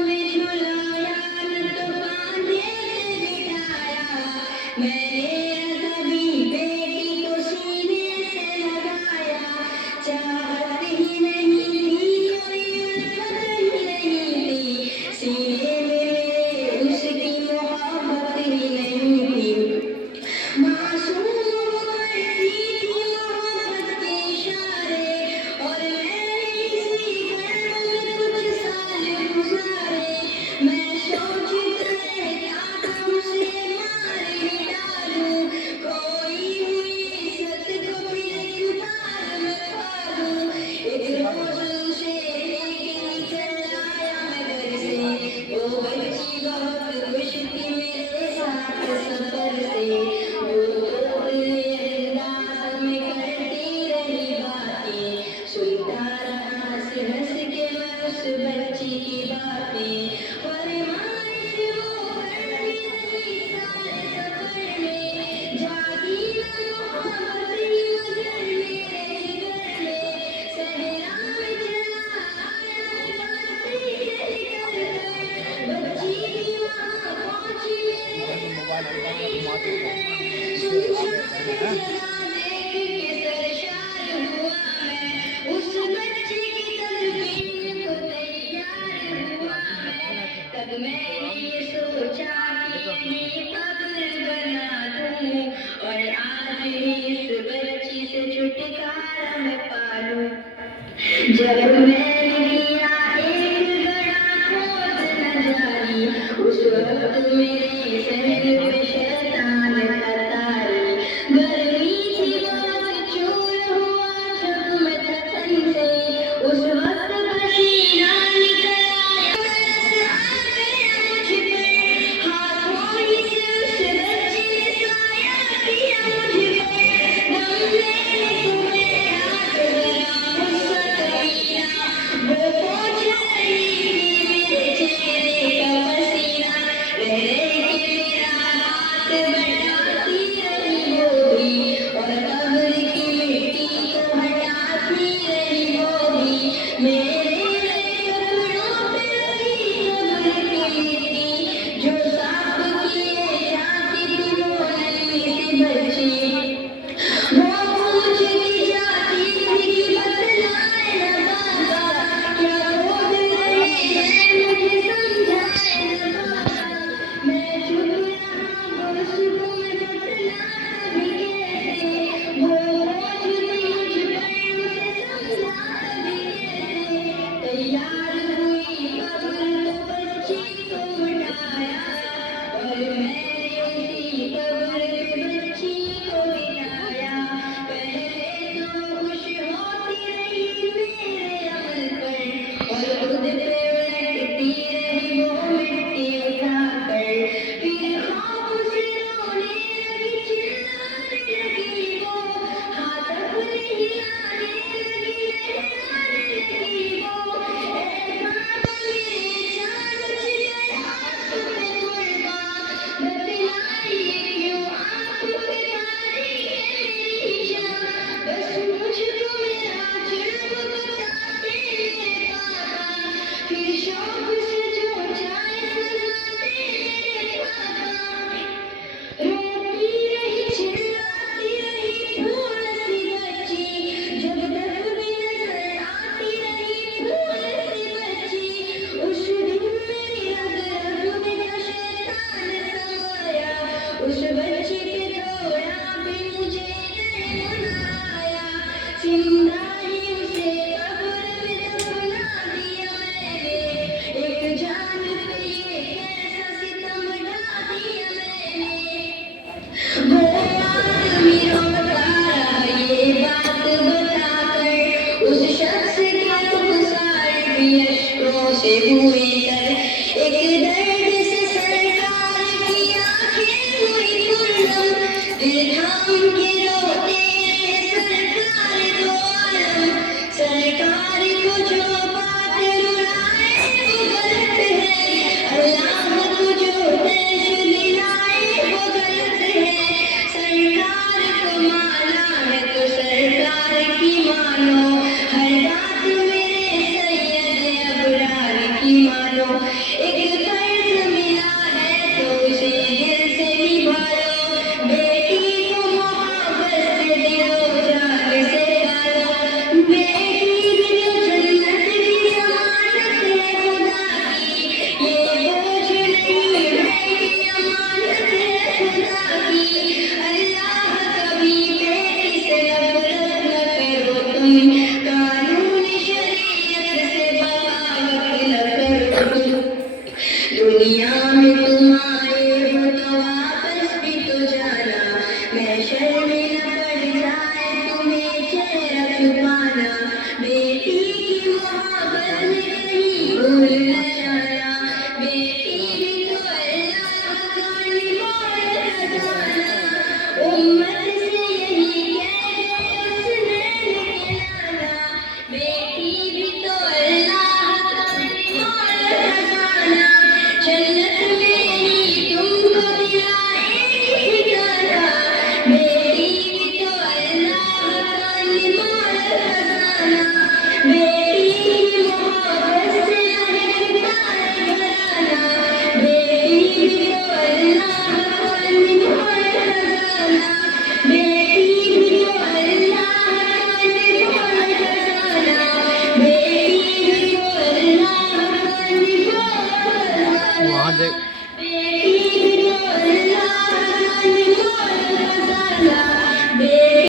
में झुलाया न तो कांधे पे बिठाया, मैंने कभी बेटी को सीने से लगाया, चाहत ही नहीं थी कोई उल्फत ही नहीं थी, सीने में मेरे उसकी मोहब्बत ही नहीं थी। मासूम करती थी मोहब्बत के इशारे, और मैंने इसी गर्म में कुछ साल गुजारे। मैं सोचता रहता था उसे मार ही डालूं, खोई हुई इज्जत को फिर एक तार में पालूं। एक रोज उसे लेके निकल आया मैं घर से, वो बच्ची बहुत खुश थी मेरे साथ सफर से। वो तो दिल अंदाज में करती रही बातें, सुनता रहा हंस हंस के मैं उस बच्ची की बातें। फरमाइश वो करती रही सारे सफर में, जागी न मोहब्बत ही मगर मेरे जिगर में। सहरा में चला आया रास्ते चल कर, बच्ची भी वहाँ पहुँची मेरे जरा देख के सरशार हुआ मैं, उस बच्चे की तलकीन को तैयार हुआ मैं। तब मैंने ये सोचा कि ये कब्र बना दूं, और आज ही इस बच्ची से छुटकारा मैं पालूं। जब मैंने किया एक बड़ा खोज न जारी, उस वक्त मेरे सहन पे शैतान था तारी। गर्मी थी बहुत चूर हुआ जब मैं था तन से, उस वक्त पसीना निकल आया आ गया मुझ पे, हाथों ही से उस बच्चे ने साया किया मुझ पे। दम लेने को मेरा जरा फुर्सत मिला, वो पोंछ रही थी मेरे चेहरे का पसीना, रह रह के मेरा हाथ बढ़ाती रही वो भी, और कब्र की मिट्टी को हटाती रही वो भी। मेरे कपड़ों पे लगी कब्र की मिट्टी, जो साफ किए जाती थी वो नन्ही सी बच्ची। वो पूछती जाती थी कि बतलाए न बाबा, क्या बोल रहे हैं मुझे समझाए न बाबा। मैं चुप रहा वो उसको मैं बतलाता भी कैसे, वो पूछती मुझ पर उसे समझाता भी कैसे। तैयार हुई कब्र तो बच्ची को उठाया, और मैंने उसी कब्र में बच्ची को बिठाया। पहले तो खुश होती रही मेरे अमल पर, और खुद पे उलटती रही वो मिट्टी उठाकर। फिर खौफ से रोने लगी, चिल्लाने लगी वो, हाथ अपने हिलाने लगी, लहराने लगी वो। ऐ बाबा मेरे जान जिगर आप पे कुर्बान, बतलाइए क्यों आप पे भारी है मेरी जान। बस मुझको मेरा जुर्म बताते मेरे बाबा, फिर शौक से जो चाहे सजा दे मेरे बाबा। रोती रही चिल्लाती रही फूल सी बच्ची, जब तक भी नजर आती रही फूल सी बच्ची। उस दिन मेरी रग रग में था शैतान समाया, उस बच्ची पे थोड़ा भी मुझे रहम न आया। जिंदा ही उसे कब्र में दफना दिया मैंने, एक जान पे ये कैसा सितम ढा दिया मैंने। वो आदमी रोता रहा ये बात बताकर, उस शख्स के रुखसार भी अश्कों से हुए तर। एक दर्द से सरकार की आंखें हुई खुर्रम, दिल थाम के रोते रहे सरकार दो आलम। सरकार को जो बात रुलाए वो गलत है, अल्लाह को जो तैश दिलाए वो गलत है। सरकार को माना है तो सरकार की मानो, हर बात मेरे सैयद अबरार की मानो। एक फर्ज मिला है तो उसे दिल से निभाओ, बेटी को मोहब्बत से दिलो जान से पालो, बेटी भी तो जन्नत की अमानत है खुदा की, ये बोझ नहीं है ये अमानत है खुदा की। अल्लाह कभी बेटी से नफरत न करो तुम, कानून शरीयत से बगावत न करो तुम, दुनिया में तुम आए हो तो वापस भी तो जाना, महशर में न पड़ जाए तुम्हें चेहरा छुपाना, बेटी की मोहब्बत में कहीं भूल न जाना, बेटी भी तो अल्लाह का अनमोल खजाना, उम्मत से यही कह दे हुस्नैन के नाना, बेटी भी तो अल्लाह का अनमोल खजाना, जन्नत में ही तुमको दिलाएगी ठिकाना, बेटी भी तो अल्लाह का अनमोल खजाना, बेटी की मोहब्बत से है प्यार घराना, बेटी भी तो अल्लाह का अनमोल खजाना, बेटी भी तो अल्लाह का अनमोल खजाना, बेटी भी तो अल्लाह का अनमोल खजाना, वहाँ देख बेटी भी तो अल्लाह का